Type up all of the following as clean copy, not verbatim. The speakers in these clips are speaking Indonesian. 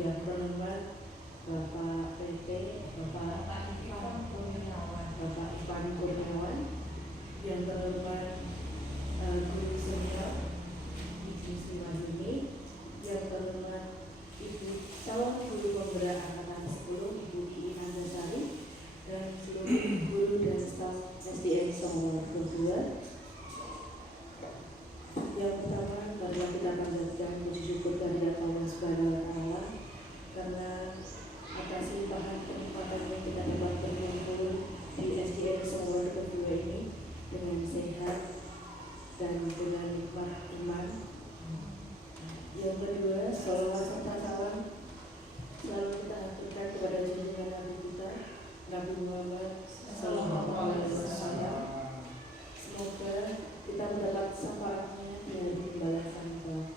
Yang terhormat Bapak PT, Bapak Ivan Kurniawan, yang terhormat Guru Senior Ibu Sriwadini, yang terhormat Ibu calon guru penggerak angkatan 10 Ibu Iin Antasari, dan seluruh guru dan staf SDN Songo 22. Yang pertama, marilah kita panjatkan puji syukur kehadirat Allah Subhanahu wa Ta'ala karena atas limpahan kenikmatan yang kita dapat berkumpul di SDN Songo 22 ini dengan sehat dan dengan nikmat iman. Yang kedua, sholawat serta salam selalu kita haturkan kepada junjungan Nabi kita, Nabi Muhammad Sallallahu Alaihi Wasallam. Semoga kita mendapat syafaatnya di hari pembalasan kelak.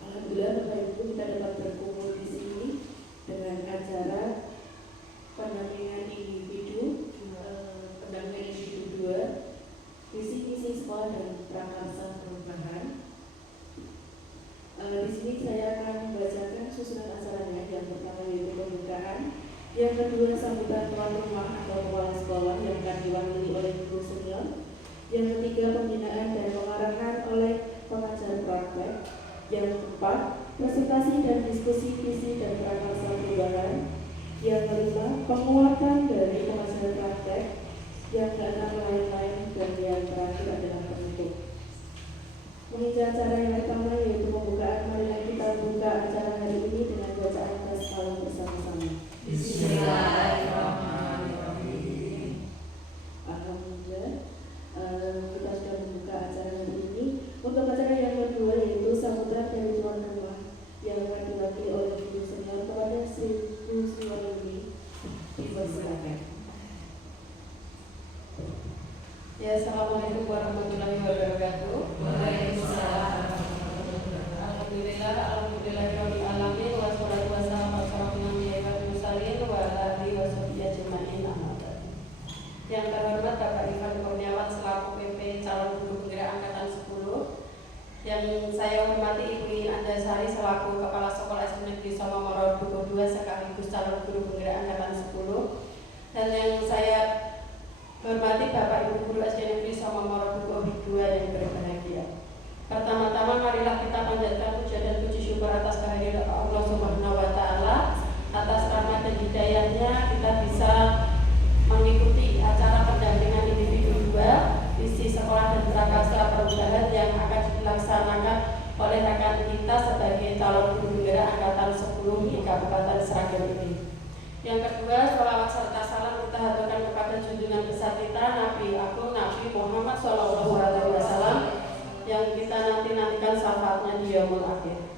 Alhamdulillah Bapak Ibu, kita dapat berkumpul di sini dengan acara pendampingan individu, pendampingan individu 2, visi-misi sekolah dan prakarsa perubahan. Di sini saya akan membacakan susunan acaranya. Yang pertama yaitu pembukaan, yang kedua sambutan tuan rumah atau kepala sekolah yang akan diwakili oleh guru senior, yang ketiga pembinaan dan pengarahan oleh pengajar praktek, yang keempat presentasi dan diskusi visi dan prakarsa perubahan, yang kelima penguatan dari pengajar praktek, yang keenam lain-lain, dan yang terakhir adalah penutup. Menginjak acara yang pertama yaitu pembukaan, marilah kita buka acara hari ini dengan bacaan tes kalam bersama-sama. Bismillahirrahmanirrahim. Alhamdulillah, kita sudah membuka acara hari ini. Untuk acara yang kedua yaitu sambutan dari tuan rumah yang akan diwakili oleh guru senior kepada Ibu Sriwadini. Dipersilakan. Ya, assalamualaikum warahmatullahi wabarakatuh. Waalaikumsalam. Alhamdulillahirabbil alamin wassalatu wassalamu ala asyrofil mursalin wa ala alihi washabihi ajmain. Yang terhormat Bapak Ivan Kurniawan selaku PP calon guru penggerak angkatan 10. Yang saya hormati Ibu Iin Antasari selaku Kepala Sekolah SD Negeri Songo Moro 22 sekaligus calon guru penggerak angkatan 10. Dan yang saya hormati Bapak Ibu Guru SD Negeri Songo Moro 22 yang berbahagia. Pertama-tama marilah kita panjatkan puja dan puji syukur atas kehadiran Allah Subhanahu wa Ta'ala, atas rahmat dan hidayahnya kita bisa mengikuti acara pendampingan individu 2 visi sekolah dan prakarsa perubahan yang akan dilaksanakan oleh rekan kita sebagai calon guru penggerak angkatan 10 di Kabupaten Sragen ini. Yang kedua, sholawat serta salam kita haturkan kepada junjungan besar kita Nabi Agung Nabi Muhammad Sallallahu Alaihi Wasallam yang kita nantikan syafaatnya di yaumul akhir.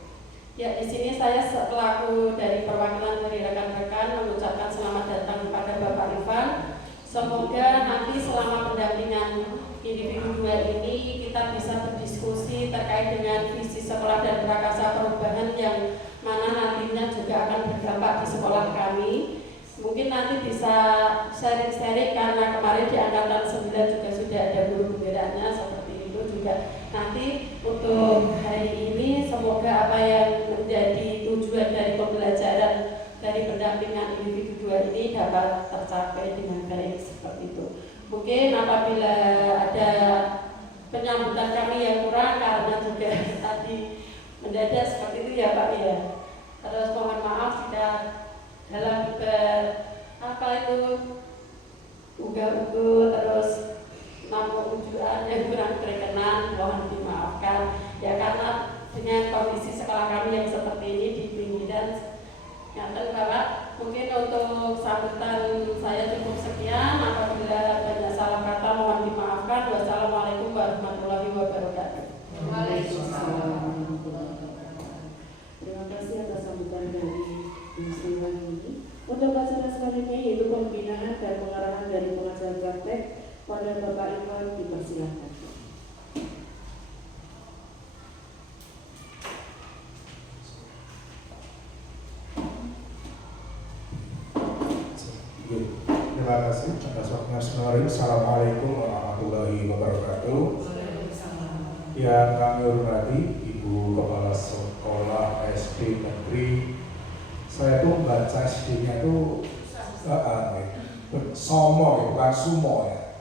Ya, di sini saya selaku dari perwakilan dari rekan-rekan mengucapkan selamat datang kepada Bapak Ivan. Semoga nanti selama pendampingan individu 2 ini kita bisa berdiskusi terkait dengan visi sekolah dan prakarsa perubahan yang mana nantinya juga akan berdampak di sekolah kami. Mungkin nanti bisa sharing-sharing karena kemarin di angkatan 9 juga sudah ada guru penggeraknya seperti itu juga. Nanti untuk hari ini semoga apa yang menjadi tujuan dari pembelajaran dari pendampingan individu 2 ini dapat tercapai dengan baik seperti itu. Mungkin apabila ada penyambutan kami yang kurang karena juga tadi mendadak seperti itu ya Pak ya. Terus mohon maaf jika dalam unggah-ungguh terus namun tujuan yang kurang berkenan mohon dimaafkan ya, karena dengan kondisi sekolah kami yang seperti ini di pinggiran. Yang Bapak, mungkin untuk sambutan saya cukup sekian. Apabila banyak salah kata mohon dimaafkan. Wassalamualaikum warahmatullahi wabarakatuh. Waalaikumsalam. Terima kasih atas sambutan dari Ibu Sriwadini. Untuk acara selanjutnya yaitu pembinaan dan pengarahan dari pengajar praktek pada Bapak Ivan, dipersilakan. Terima kasih atas waktunya. Assalamualaikum warahmatullahi wabarakatuh. Yang kami hormati Ibu Kepala Sekolah SD Negeri. Saya tuh baca SD-nya tuh Somo ya, bukan Sumo ya.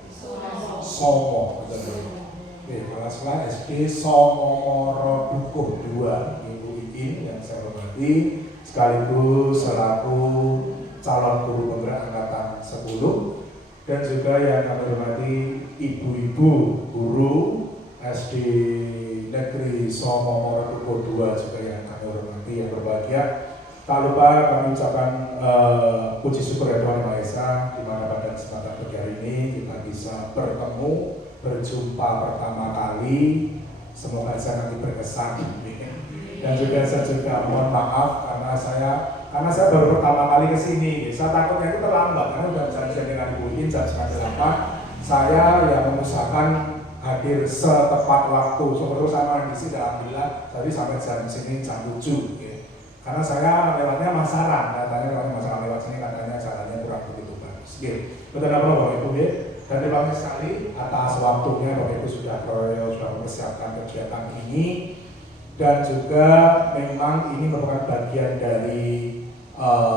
Somo, betul. Oke, Kepala Sekolah SD Somomoro Dukuh 2, Ibu Iin yang saya hormati, sekaligus selaku calon guru penggerak angkatan 10, dan juga yang kami hormati ibu-ibu guru SD Negeri Somomoro Dukuh 2 juga yang kami hormati, yang berbahagia. Tak lupa kami ucapkan puji syukur ya Tuhan Yang Maha Esa, di mana pada kesempatan pagi hari ini kita bisa bertemu, berjumpa pertama kali. Semoga saya nanti berkesan. Dan juga saya juga mohon maaf karena saya baru pertama kali kesini. Saya takutnya itu terlambat karena udah janjian dengan Ibu Iin jam 7:30. Saya yang mengusahakan hadir setepat waktu. Terus saya di sini alhamdulillah tadi sampai jam sini jam 7. Karena saya lewatnya Masaran, katanya lewatnya Masaran, lewat sini katanya jalannya kurang begitu bagus. Betul apa Bapak Ibu? Dan terima kasih sekali atas waktunya Bapak Ibu sudah mempersiapkan kegiatan ini, dan juga memang ini merupakan bagian dari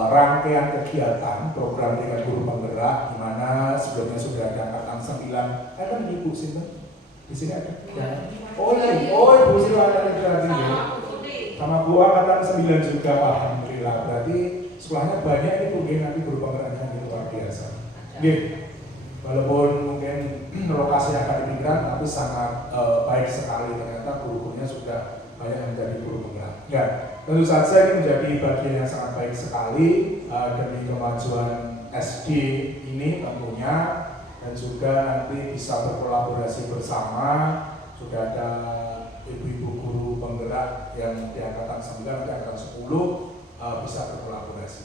rangkaian kegiatan program Dewan Guru Penggerak, di mana sebelumnya sudah ada angkatan 9. Kan Ibu sini? Di sini ada? Oh Ibu sini ada di sama Bu angkatan 9 juga, alhamdulillah. Berarti sekolahnya banyak itu, nanti guru penggeraknya itu luar biasa. Walaupun mungkin lokasi agak imigran, tapi sangat baik sekali. Ternyata guru-gurunya sudah banyak yang menjadi guru penggerak. Ya, tentu saja ini menjadi bagian yang sangat baik sekali demi kemajuan SD ini tentunya, dan juga nanti bisa berkolaborasi bersama. Sudah ada ibu-ibu guru penggerak yang di angkatan 9, di angkatan 10 bisa berkolaborasi.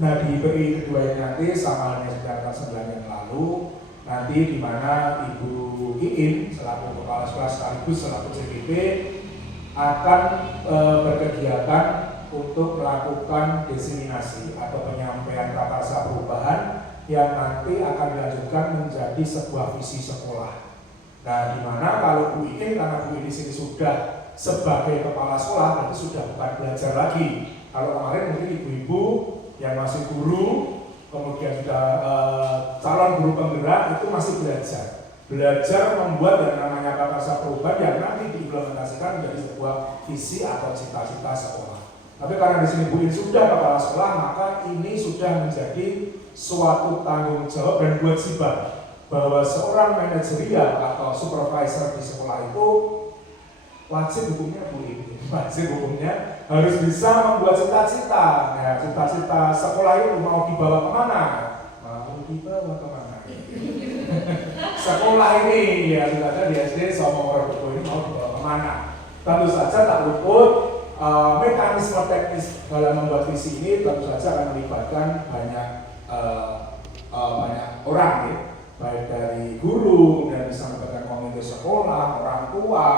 Nah, di PI kedua ini nanti sama halnya di angkatan 9 yang lalu, nanti di mana Ibu Iin selaku kepala sekolah sekaligus selaku CPP akan berkegiatan untuk melakukan diseminasi atau penyampaian prakarsa perubahan yang nanti akan dilanjutkan menjadi sebuah visi sekolah. Nah, di mana kalau Bu Iin, karena Bu Iin di sini sudah sebagai kepala sekolah, berarti sudah bukan belajar lagi. Kalau kemarin mungkin ibu-ibu yang masih guru, kemudian sudah calon guru penggerak itu masih belajar membuat yang namanya prakarsa perubahan yang nanti diimplementasikan menjadi sebuah visi atau cita-cita sekolah. Tapi karena di sini Bu Iin sudah kepala sekolah, maka ini sudah menjadi suatu tanggung jawab dan kewajiban bahwa seorang manajerial atau supervisor di sekolah itu wajib hukumnya Bu Iin, wajib hukumnya harus bisa membuat cita-cita. Nah, cita-cita sekolah itu mau dibawa kemana? Mau dibawa kemana? Sekolah ini ya sudah ada di SD Somomoro Dukuh ini mau dibawa kemana? Tentu saja tak luput mekanisme teknis dalam membuat visi ini tentu saja akan melibatkan banyak orang ya. Baik dari guru, kemudian bisa melibatkan komite sekolah, orang tua,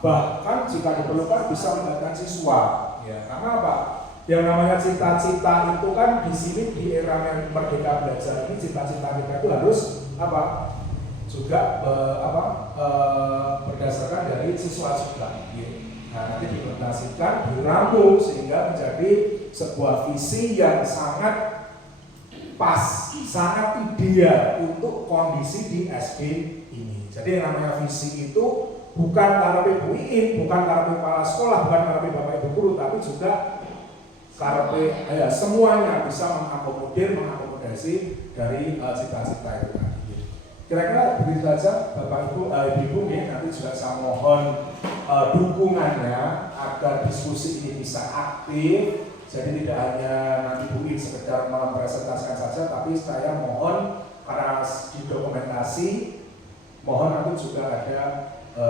bahkan jika diperlukan bisa melibatkan siswa. Ya, karena apa? Yang namanya cita-cita itu kan di sini di era yang merdeka belajar ini cita-cita kita itu harus apa? Juga berdasarkan dari siswa juga. Ya. Nah, nanti diimplementasikan, diramu sehingga menjadi sebuah visi yang sangat pas, sangat ideal untuk kondisi di SD ini. Jadi yang namanya visi itu bukan karepe Bu Iin, bukan karepe kepala sekolah, bukan karepe Bapak Ibu guru, tapi juga karepe semuanya bisa mengakomodasi dari cita-cita itu tadi. Kira-kira begitu saja Bapak Ibu, Ibu nanti juga saya mohon dukungannya agar diskusi ini bisa aktif. Jadi tidak hanya nanti Bu Iin sekedar mempresentasikan saja, tapi saya mohon karena di dokumentasi, mohon nanti juga ada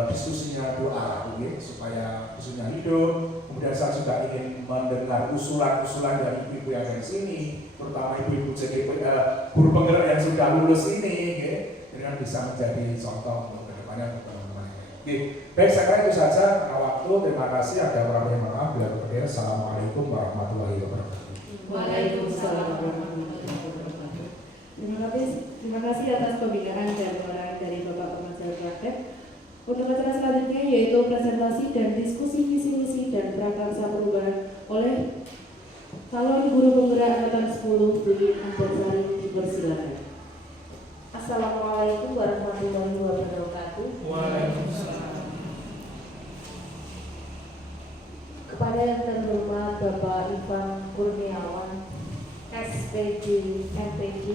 diskusinya dua arah Bu Iin supaya diskusinya hidup. Kemudian saya juga ingin mendengar usulan-usulan dari ibu-ibu yang dari sini, terutama ibu-ibu CDP guru penggerak yang sudah lulus ini, dengan bisa menjadi contoh untuk kedepannya untuk teman-teman. Baik, saya kira itu saja karena waktu. Terima kasih. Ada beberapa yang maaf. Bila berkenan, assalamualaikum warahmatullahi wabarakatuh. Waalaikumsalam warahmatullahi wabarakatuh. Terima kasih atas pembinaan dan pengarahan dari Bapak Pengajar Praktek. Untuk acara selanjutnya yaitu presentasi dan diskusi visi misi dan prakarsa perubahan oleh calon guru penggerak angkatan 10 Budi Antasari, dipersilakan. Assalamualaikum warahmatullahi wabarakatuh. Waalaikumsalam. Kepada yang terhormat Bapak Ivan Kurniawan, SPD MPD,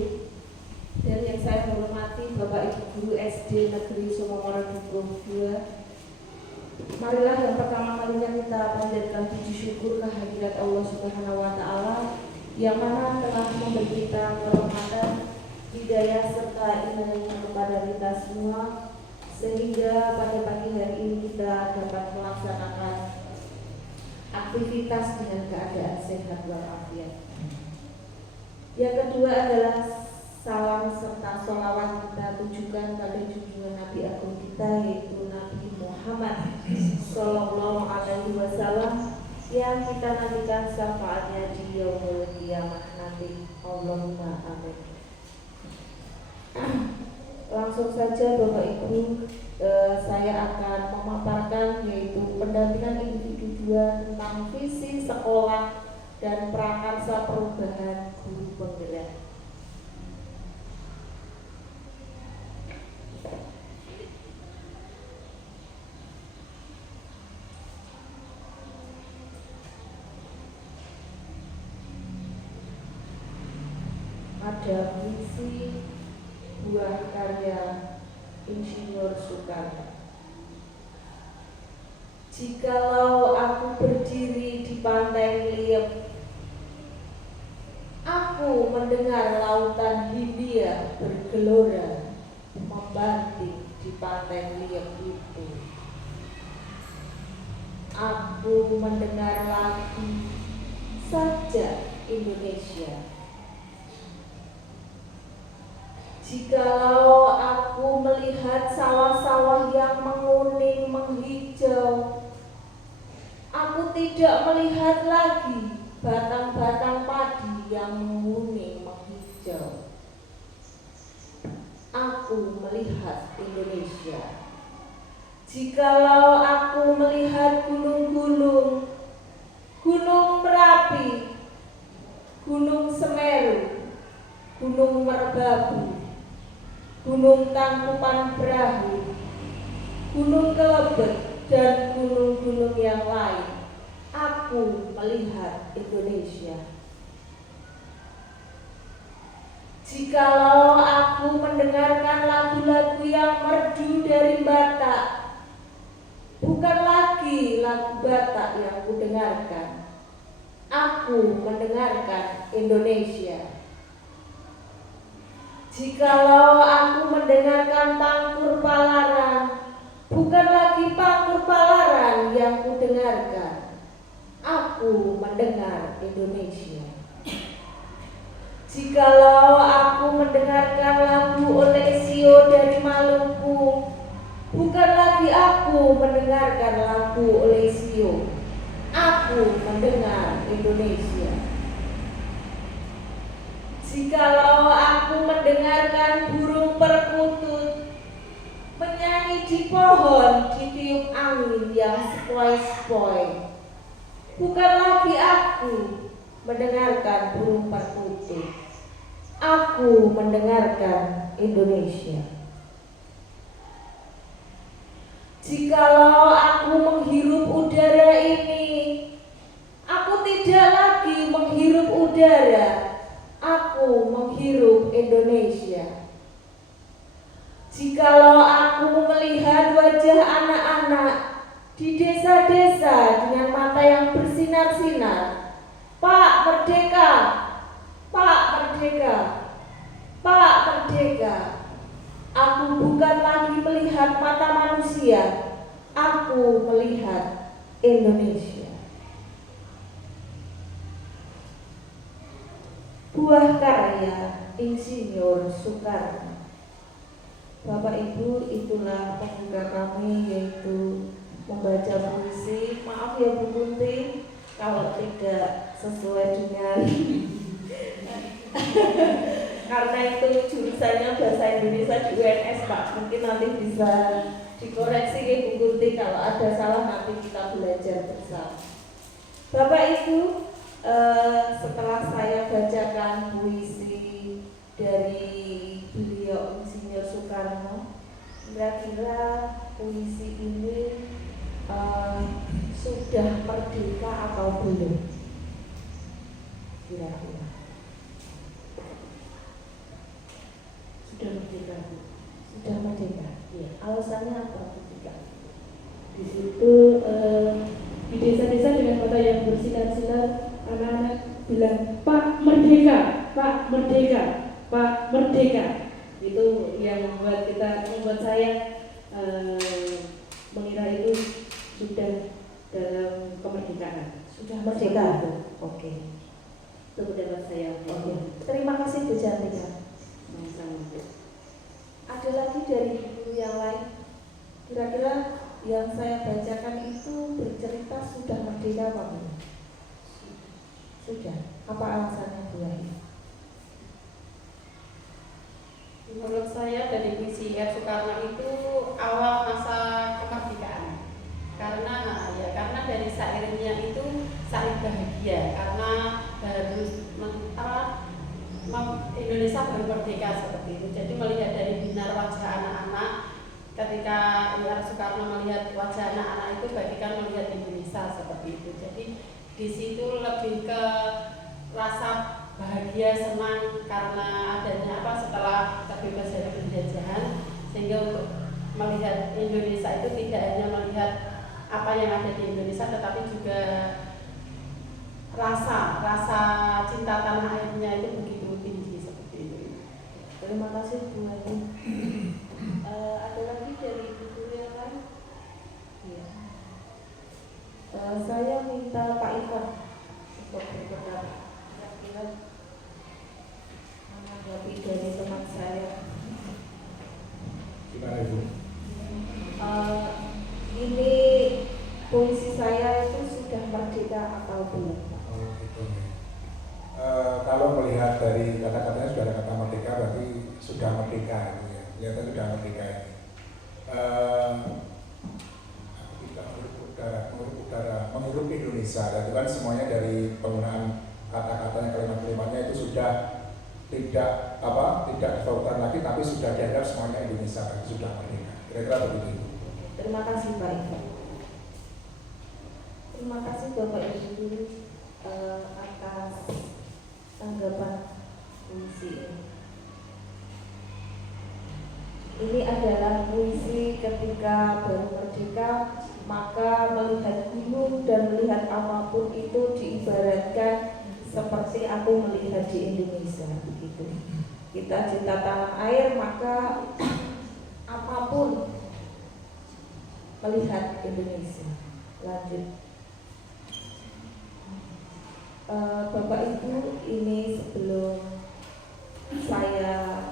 dan yang saya hormati Bapak Ibu Guru SD Negeri Sumomoro Dukuh 2, marilah yang pertama kalinya kita panjatkan puji syukur kehadirat Allah Subhanahu wa Ta'ala yang mana telah memberi kita kehormatan, hidayah serta inayahnya kepada kita semua, sehingga pada pagi hari ini kita dapat melaksanakan aktivitas dengan keadaan sehat walafiat. Yang kedua adalah salam serta sholawat kita tujukan pada junjungan Nabi Agung kita, yaitu Nabi Muhammad Sallallahu Alaihi Wasallam, yang kita nantikan syafaatnya di yaumul qiyamah nanti. Allahumma amin. Langsung saja Bapak Ibu, saya akan memaparkan yaitu pendampingan individu 2 tentang visi sekolah dan prakarsa perubahan guru penggerak. Ada visi buah karya Insinyur Soekarno. Jikalau aku berdiri di pantai Liep, aku mendengar lautan Hindia bergelora membanting di pantai Liep itu. Aku mendengar lagu Sajak Indonesia. Jikalau aku melihat sawah-sawah yang menguning menghijau, aku tidak melihat lagi batang-batang padi yang menguning menghijau. Aku melihat Indonesia. Jikalau aku melihat gunung-gunung, Gunung Merapi, Gunung Semeru, Gunung Merbabu, Gunung Tangkupan Perahu, Gunung Kelebet, dan gunung-gunung yang lain, aku melihat Indonesia. Jikalau aku mendengarkan lagu-lagu yang merdu dari Batak, bukan lagi lagu Batak yang kudengarkan, aku mendengarkan Indonesia. Jikalau aku mendengarkan Pangkur Palaran, bukan lagi Pangkur Palaran yang kudengarkan, aku mendengar Indonesia. Jikalau aku mendengarkan lagu Olesio dari Maluku, bukan lagi aku mendengarkan lagu Olesio, aku mendengar Indonesia. Jikalau aku mendengarkan burung perkutut menyanyi di pohon ditiup angin yang sepoi-sepoi, bukan lagi aku mendengarkan burung perkutut, aku mendengarkan Indonesia. Jikalau aku menghirup udara ini, aku tidak lagi menghirup udara, aku menghirup Indonesia. Jikalau aku melihat wajah anak-anak di desa-desa dengan mata yang bersinar-sinar, Pak Merdeka, Pak Merdeka, Pak Merdeka, aku bukan lagi melihat mata manusia, aku melihat Indonesia. Buah karya Insinyur Soekarno. Bapak Ibu, itulah pembuka kami, yaitu membaca puisi. Maaf ya Bu Kunti kalau tidak sesuai dengan karena itu jurusannya bahasa Indonesia di UNS Pak, mungkin nanti bisa dikoreksi Bu Kunti kalau ada salah nanti kita belajar bersama. Bapak Ibu, setelah saya bacakan puisi dari beliau Insinyur Soekarno, kira-kira puisi ini sudah merdeka atau belum? Kira-kira Sudah merdeka, Bu. sudah merdeka. Iya. Alasannya apa ketika Di situ di desa-desa dengan kota yang bersinar-sinar, anak-anak bilang Pak Merdeka, Pak Merdeka, Pak Merdeka. Itu yang membuat saya mengira itu sudah dalam kemerdekaan. sudah merdeka? Oke. Itu pendapat saya. Oke. Terima kasih Bu Jantika. Sama-sama. Ada lagi dari ibu yang lain? Kira-kira yang saya bacakan itu bercerita sudah merdeka apa belum? Sudah. Apa alasannya Bu Wahyu? Menurut saya dari puisi R. Soekarno itu awal masa kemerdekaan. Karena dari syairnya itu syair bahagia, karena Indonesia baru merdeka seperti itu. Jadi melihat dari binar wajah anak-anak, ketika R. Soekarno melihat wajah anak-anak itu bagikan melihat Indonesia seperti itu. Jadi di situ lebih ke rasa bahagia, senang karena adanya setelah terbebas dari penjajahan, sehingga untuk melihat Indonesia itu tidak hanya melihat apa yang ada di Indonesia, tetapi juga rasa cinta tanah airnya itu begitu tinggi seperti itu. Terima kasih Bu Wahyu. Ada lagi dari ibu yang lain? Iya. Saya minta Pak Ivan untuk berpendapat. Kira-kira menanggapi dari teman saya. Gimana Ibu? Ini puisi saya itu sudah merdeka atau belum? Oh gitu. Kalau melihat dari kata-katanya sudah ada kata merdeka, berarti sudah merdeka itu ya. Kelihatan sudah merdeka ini. Kita menghirup Indonesia, dan itu kan semuanya dari penggunaan kata-katanya, kalimat-kalimatnya itu sudah tidak dilakukan lagi, tapi sudah dianggap semuanya Indonesia, berarti sudah merdeka. Kira-kira begitu. Terima kasih Pak Ivan. Terima kasih Bapak Ibu atas tanggapan puisi ini. Ini adalah puisi ketika baru merdeka, maka melihat gunung dan melihat apapun itu diibaratkan seperti aku melihat di Indonesia begitu. Kita cinta tanah air, maka apapun melihat Indonesia. Lanjut. Bapak Ibu, ini sebelum saya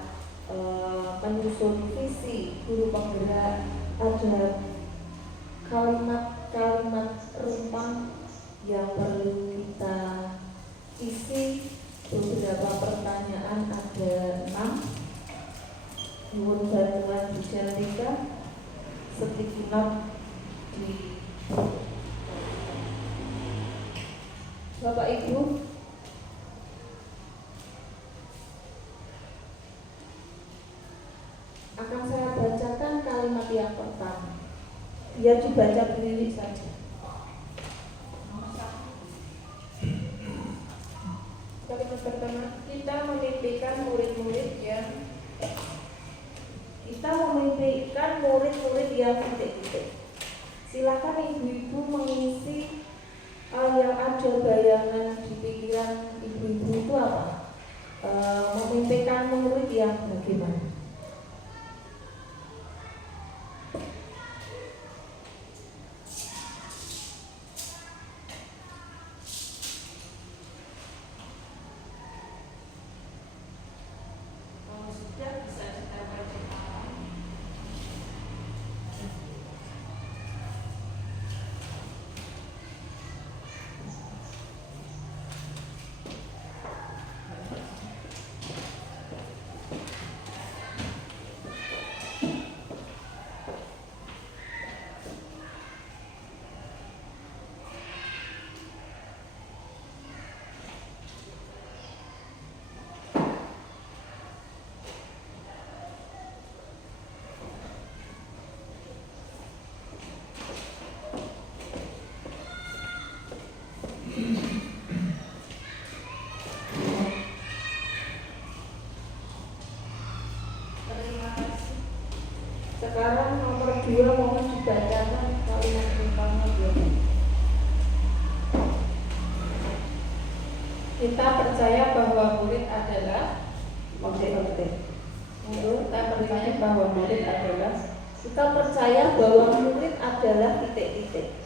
menyusun visi guru penggerak, ada kalimat-kalimat rumpang yang perlu kita isi. Beberapa pertanyaan, ada 6. Nuwun bantuan Bu Jantika, sticky note di Bapak Ibu. Akan saya bacakan kalimat yang pertama, biar dibaca berdiri saja. Kalimat pertama, kita memimpikan murid-murid yang titik-titik. Silakan ibu-ibu mengisi yang ada bayangan di pikiran ibu-ibu itu apa? Memimpikan murid yang bagaimana? Kita percaya bahwa murid adalah Kita percaya bahwa murid adalah Kita percaya bahwa murid adalah titik-titik.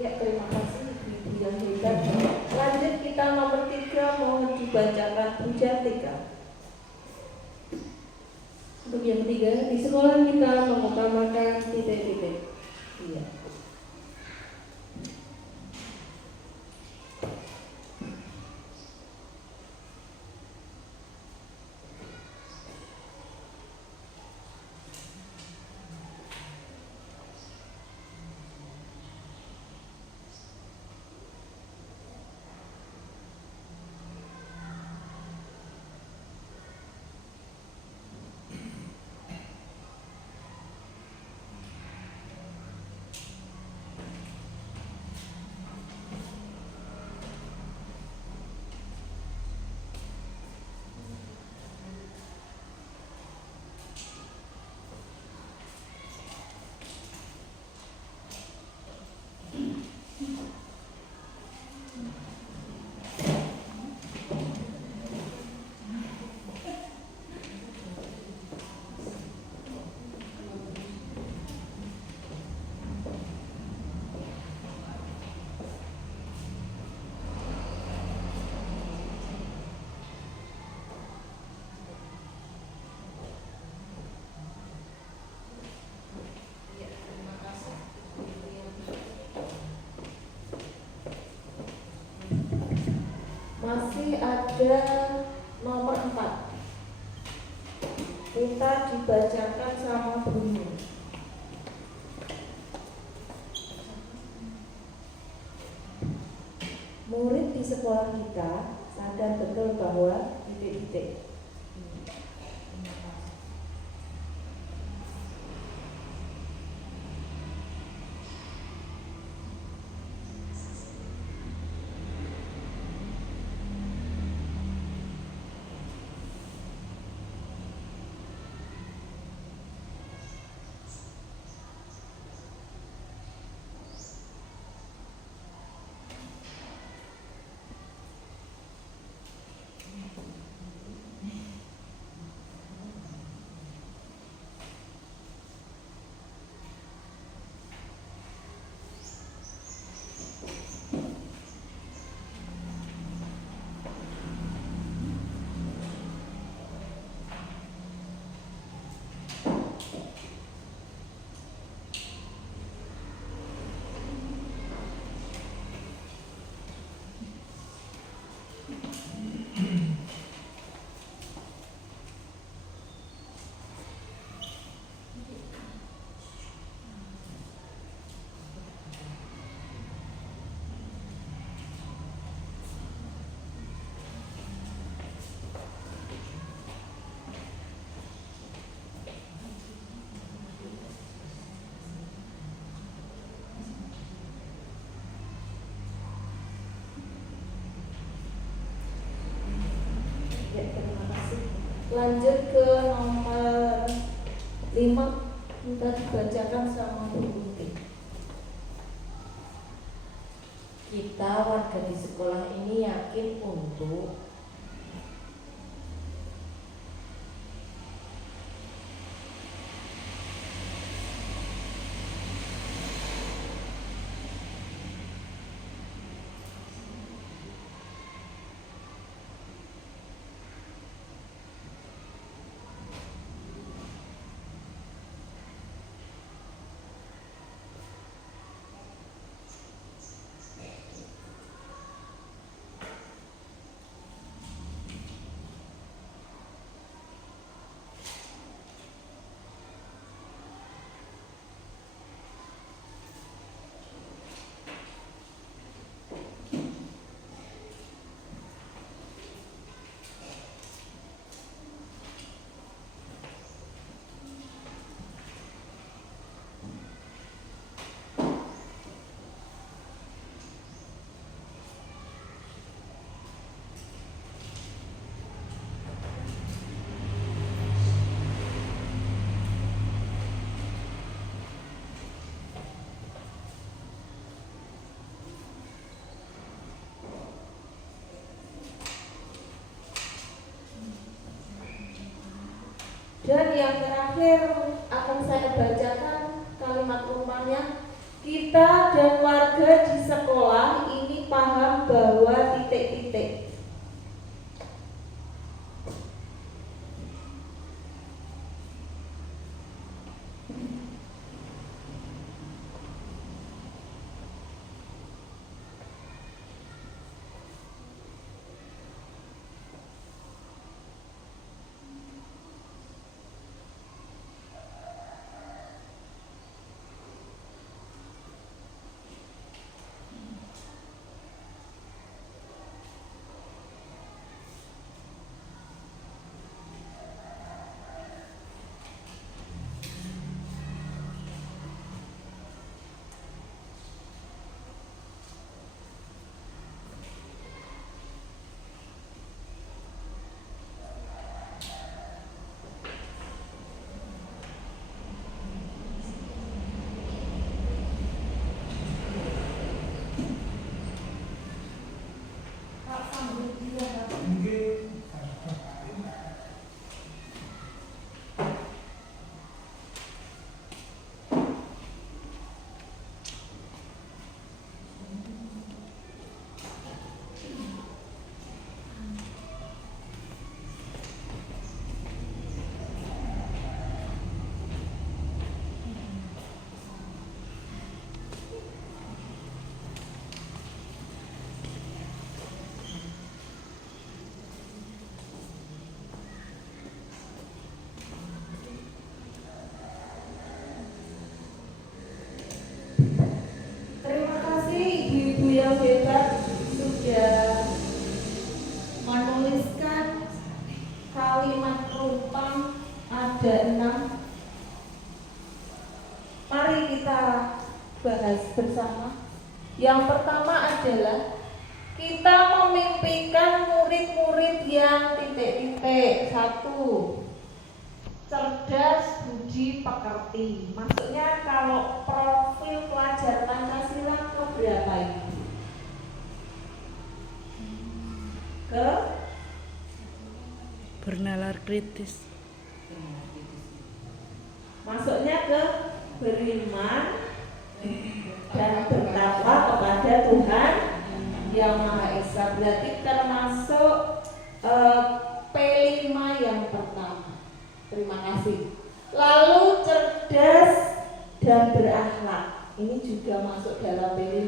Ya, terima kasih Ibu yang hebat. Lanjut kita nomor 3, mohon dibacakan puja 3. Untuk yang ketiga, di sekolah kita mengutamakan titik-titik. Iya. Masih ada nomor 4. Kita dibacakan sama Bruno. Murid di sekolah kita sadar betul bahwa titik-titik. Lanjut ke nomor 5, minta dibacakan sama Bu Uti. Kita warga di sekolah ini yakin untuk Dan yang terakhir akan saya bacakan kalimat umpannya. Kita dan warga di sekolah ini paham bahwa titik-titik. Terima kasih ibu-ibu yang hebat sudah menuliskan kalimat rumpang ada 6. Mari kita bahas bersama. Yang pertama adalah kita memimpikan murid-murid yang titik-titik. 1. Cerdas, budi, pekerti. Maksudnya kalau profil pelajar Pancasila ke berapa ini? Ke Bernalar kritis. Masuknya ke beriman dan bertakwa kepada Tuhan Yang Maha Esa. Berarti termasuk P5 yang pertama. Terima kasih. Lalu cerdas dan berakhlak. Ini juga masuk dalam P5.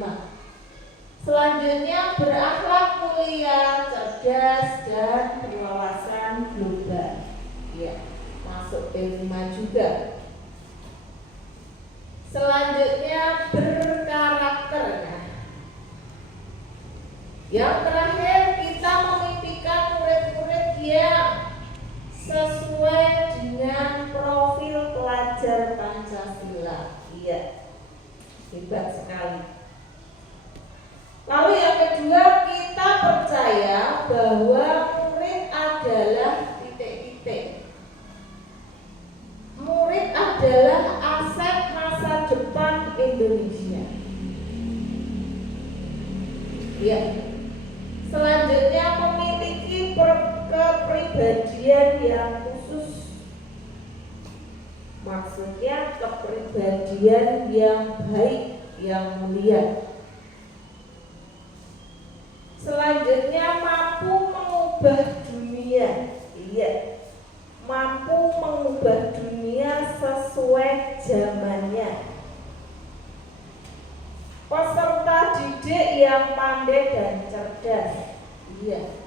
Selanjutnya berakhlak mulia, cerdas dan berwawasan global. Ya, masuk P5 juga. Selanjutnya berkarakter. Nah, yang terakhir kita memimpikan murid-murid yang sesuai dengan profil pelajar Pancasila. Iya, hebat sekali. Lalu yang kedua, kita percaya bahwa murid adalah titik-titik. yang khusus. Maksudnya kepribadian yang baik, yang mulia. Selanjutnya mampu mengubah dunia. Iya, mampu mengubah dunia sesuai zamannya. Peserta didik yang pandai dan cerdas. Iya.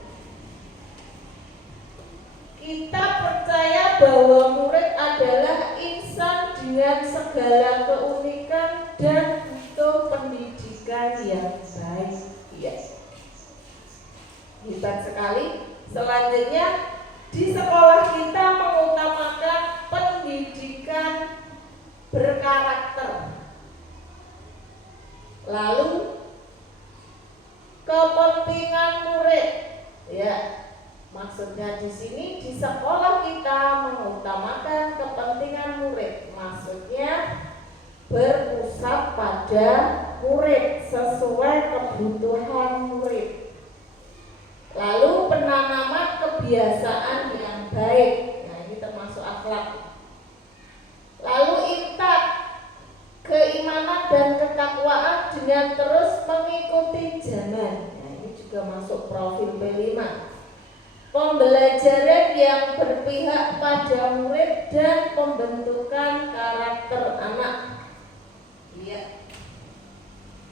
Kita percaya bahwa murid adalah insan dengan segala keunikan dan butuh pendidikan yang baik. Yes. Hebat sekali. Selanjutnya, di sekolah kita mengutamakan pendidikan berkarakter. Lalu kepentingan murid. Ya. Maksudnya di sini di sekolah kita mengutamakan kepentingan murid. Maksudnya berpusat pada murid sesuai kebutuhan murid. Lalu penanaman kebiasaan yang baik. Nah, ini termasuk akhlak. Lalu intak keimanan dan ketakwaan dengan terus mengikuti zaman. Nah, ini juga masuk profil P5. Pembelajaran yang berpihak pada murid dan pembentukan karakter anak. Iya.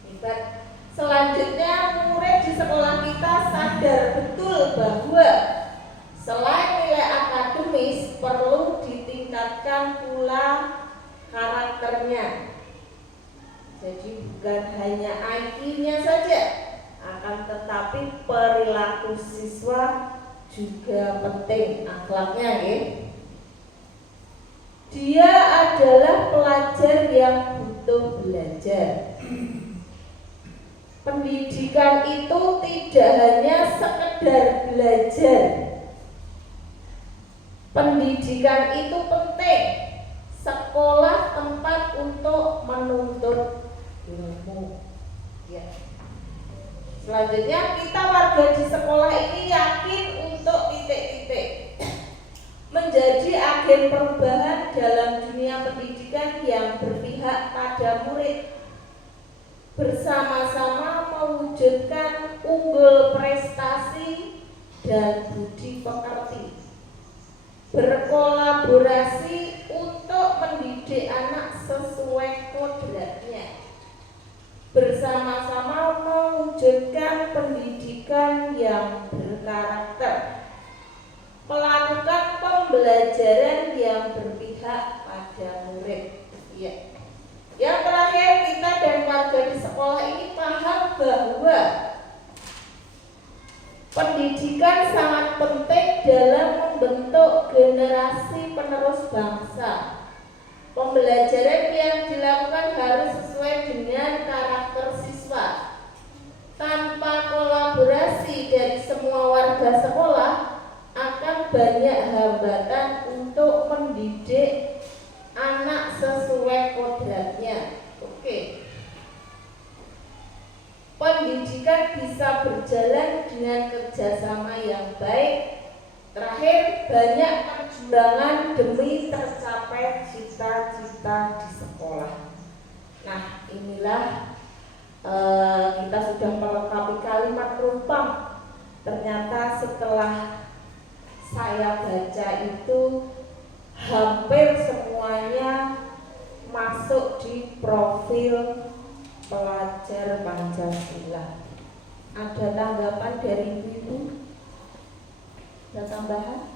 Hebat. Selanjutnya, murid di sekolah kita sadar betul bahwa selain nilai akademis perlu ditingkatkan pula karakternya. Jadi bukan hanya IQ-nya saja, akan tetapi perilaku siswa juga penting, akhlaknya ya. Dia adalah pelajar yang butuh belajar. Pendidikan itu tidak hanya sekedar belajar. Pendidikan itu penting. Sekolah tempat untuk menuntut ilmu. Ya. Selanjutnya, kita warga di sekolah ini yakin untuk titik-titik menjadi agen perubahan dalam dunia pendidikan yang berpihak pada murid, bersama-sama mewujudkan unggul prestasi dan budi pekerti, berkolaborasi untuk mendidik anak sesuai kodratnya, bersama-sama mewujudkan pendidikan yang berkarakter, melakukan pembelajaran yang berpihak pada murid. Ya. Yang terakhir, kita dan warga di sekolah ini paham bahwa pendidikan sangat penting dalam membentuk generasi penerus bangsa. Pembelajaran yang dilakukan harus sesuai dengan karakter siswa. Tanpa kolaborasi dari semua warga sekolah, akan banyak hambatan untuk mendidik anak sesuai kodratnya. Oke. Pendidikan bisa berjalan dengan kerjasama yang baik. Terakhir, banyak perjuangan demi tercapai cita-cita di sekolah. Nah, inilah kita sudah melengkapi kalimat rumpang. Ternyata setelah saya baca itu hampir semuanya masuk di profil pelajar Pancasila. Ada tanggapan dari Ibu? Ada tambahan?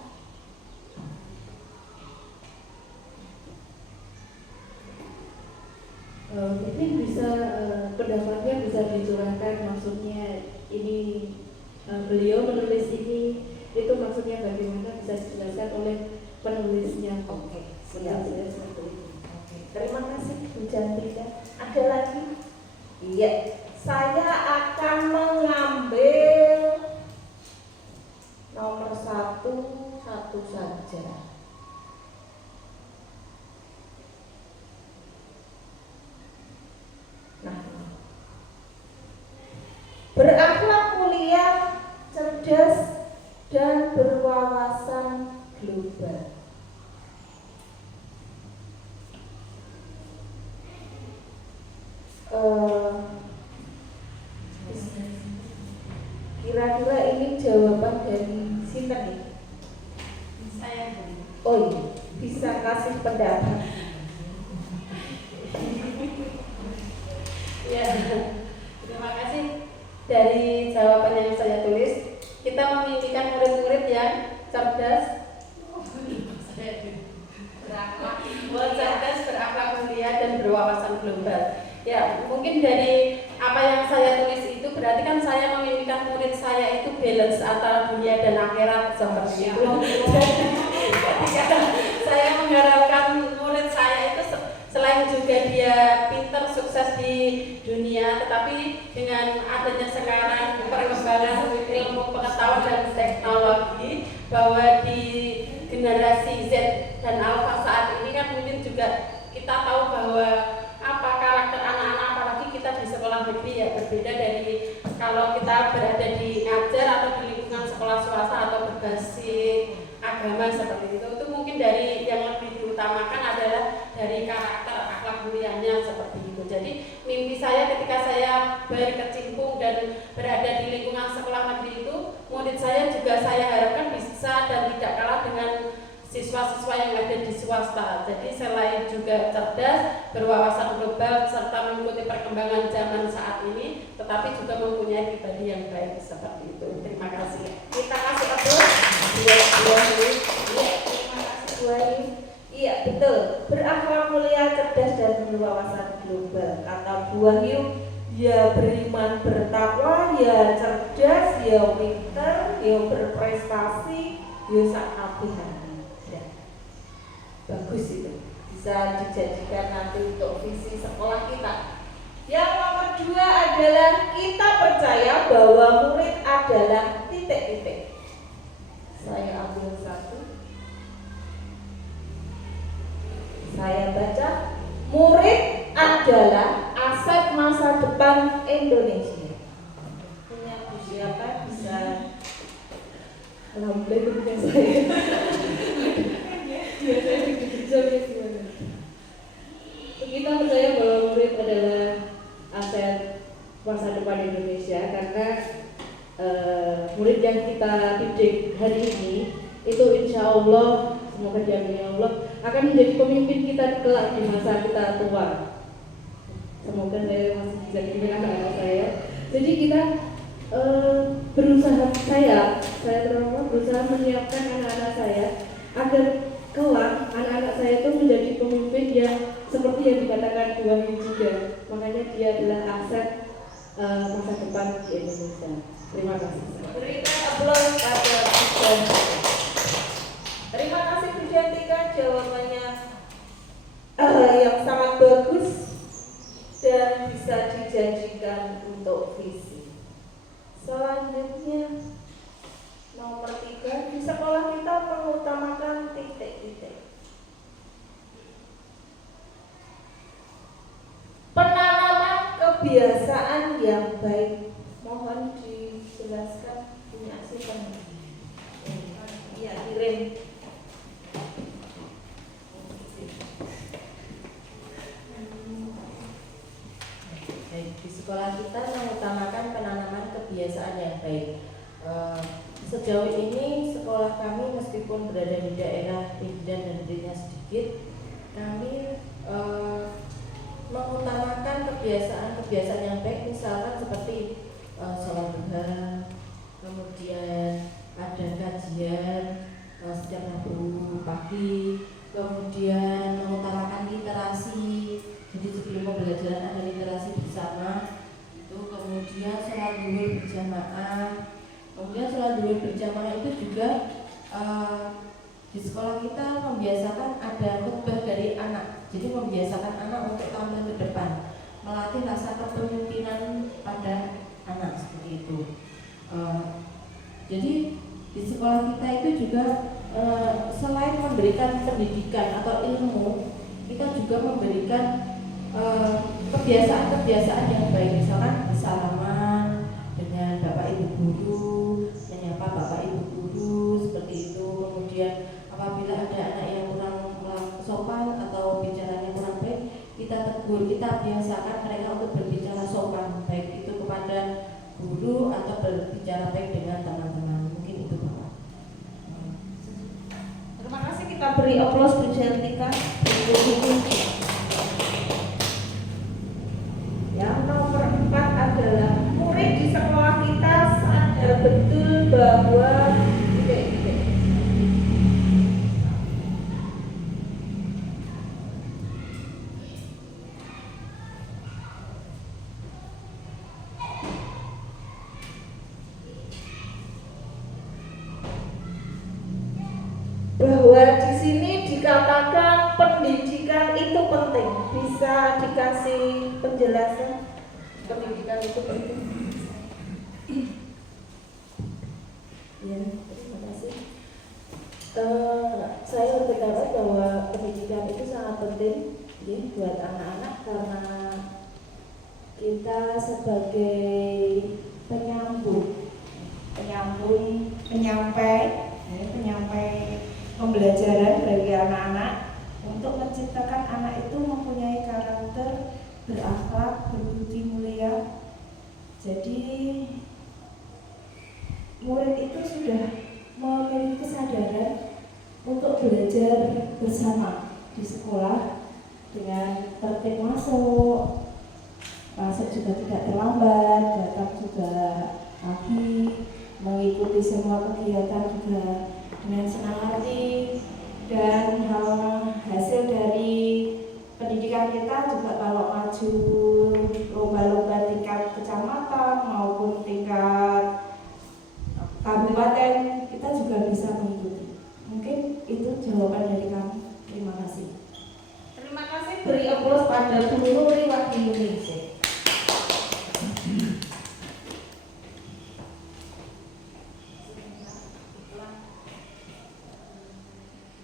Mungkin bisa pendapatnya bisa dicurahkan, maksudnya ini beliau menulis ini itu maksudnya bagaimana, bisa dijelaskan oleh penulisnya. Oke, Siap. siap. Oke, terima kasih Bu Jantika. Ada lagi? Iya, saya akan mengambil nomor satu saja. Nah, berakhlak mulia, cerdas, dan berwawasan global. Kira-kira ini jawaban dari sinten nih? Saya Bu. Oh iya, bisa kasih pendapat. Ya, terima kasih. Dari jawaban yang saya tulis, kita memimpikan murid-murid yang cerdas, cerdas, berakhlak mulia dan berwawasan global. Ya, mungkin dari apa yang saya tulis itu berarti kan saya memimpikan murid saya itu balance antara dunia dan akhirat seperti itu. Ketika saya mengharapkan murid saya itu selain juga dia pinter sukses di dunia, tetapi dengan adanya sekarang perkembangan ilmu pengetahuan dan teknologi, bahwa di generasi Z dan Alpha saat ini kan mungkin juga kita tahu bahwa apa karakter anak-anak, apalagi kita di sekolah negeri ya, berbeda dari kalau kita berada di ngajar atau di lingkungan sekolah swasta atau berbasis agama seperti itu. Itu mungkin dari yang lebih diutamakan adalah dari karakter akhlak mulianya seperti itu. Jadi mimpi saya ketika saya berkecimpung dan berada di lingkungan sekolah negeri itu, murid saya juga saya harapkan bisa dan tidak kalah dengan siswa-siswa yang ada di swasta. Jadi selain juga cerdas, berwawasan global, serta mengikuti perkembangan zaman saat ini, tetapi juga mempunyai pribadi yang baik seperti itu. Terima kasih. Kita kasih aplaus. Terima kasih Bu Ayu. Iya betul, berakhlak mulia, cerdas dan berwawasan global. Kata Bu Wahyu, ya beriman bertakwa, ya cerdas, ya pinter, ya berprestasi, ya sak kabeh. Bagus itu, bisa dijadikan nanti untuk visi sekolah kita. Yang nomor 2 adalah kita percaya bahwa murid adalah titik-titik. Saya ambil satu. Saya baca, murid adalah aset masa depan Indonesia. Punya Bu siapa bisa? Alhamdulillah punya saya. Kita percaya bahwa murid adalah aset masa depan Indonesia karena murid yang kita didik hari ini itu insya Allah, semoga diampuni Allah, akan menjadi pemimpin kita kelak di masa kita tua. Semoga saya masih bisa dipimpin anak-anak saya. Jadi kita berusaha, saya terutama berusaha menyiapkan anak-anak saya agar kelak anak-anak saya itu menjadi pemimpin yang seperti yang dikatakan Bu Wahyu juga. Makanya dia adalah aset masa depan di Indonesia. Terima kasih. Berikan aplaus pada Bu. Terima kasih Bu Jantika, jawabannya yang sangat bagus dan bisa dijanjikan untuk visi. Selanjutnya nomor 3, di sekolah kita mengutamakan titik-titik. Penanaman kebiasaan yang baik. Mohon dijelaskan punya siapa? Iya, kirim. Di sekolah kita mengutamakan penanaman kebiasaan yang baik. Sejauh ini sekolah kami meskipun berada di daerah pinggiran dan muridnya sedikit, kami mengutamakan kebiasaan-kebiasaan yang baik, misalkan seperti sholat duha, kemudian ada kajian setiap Rabu pagi, kemudian mengutamakan literasi. Jadi sebelum pembelajaran ada literasi bersama, itu kemudian sholat zuhur berjamaah. Kemudian sholat zuhur berjamaah itu juga di sekolah kita membiasakan ada khutbah dari anak. Jadi membiasakan anak untuk tampil ke depan, melatih rasa kepemimpinan pada anak seperti itu. Jadi di sekolah kita itu juga selain memberikan pendidikan atau ilmu, kita juga memberikan kebiasaan-kebiasaan yang baik, misalkan salaman dengan bapak ibu guru, menyapa bapak ibu guru seperti itu. Kemudian kita tegur, kita biasakan mereka untuk berbicara sopan, baik itu kepada guru atau berbicara baik dengan teman-teman. Mungkin itu Bapak. Terima kasih, kita beri aplaus Bu Jantika. Yang nomor 4 adalah murid di sekolah kita sadar betul bahwa di sini dikatakan pendidikan itu penting. Bisa dikasih penjelasan pendidikan itu penting? Ya, terima kasih. Saya berpendapat bahwa pendidikan itu sangat penting ya, buat anak-anak karena kita sebagai penyampai pembelajaran bagi anak-anak untuk menciptakan anak itu mempunyai karakter, berakhlak, berbudi mulia. Jadi murid itu sudah memiliki kesadaran untuk belajar bersama di sekolah dengan tertib masuk juga tidak terlambat, datang juga pagi, mengikuti semua kegiatan juga dengan senang hati, dan hasil dari pendidikan kita juga kalau maju lomba-lomba tingkat kecamatan maupun tingkat kabupaten kita juga bisa mengikuti. Mungkin itu jawaban dari kami. Terima kasih. Terima kasih, beri aplaus pada Bu Nuri Wahyu Indonesia.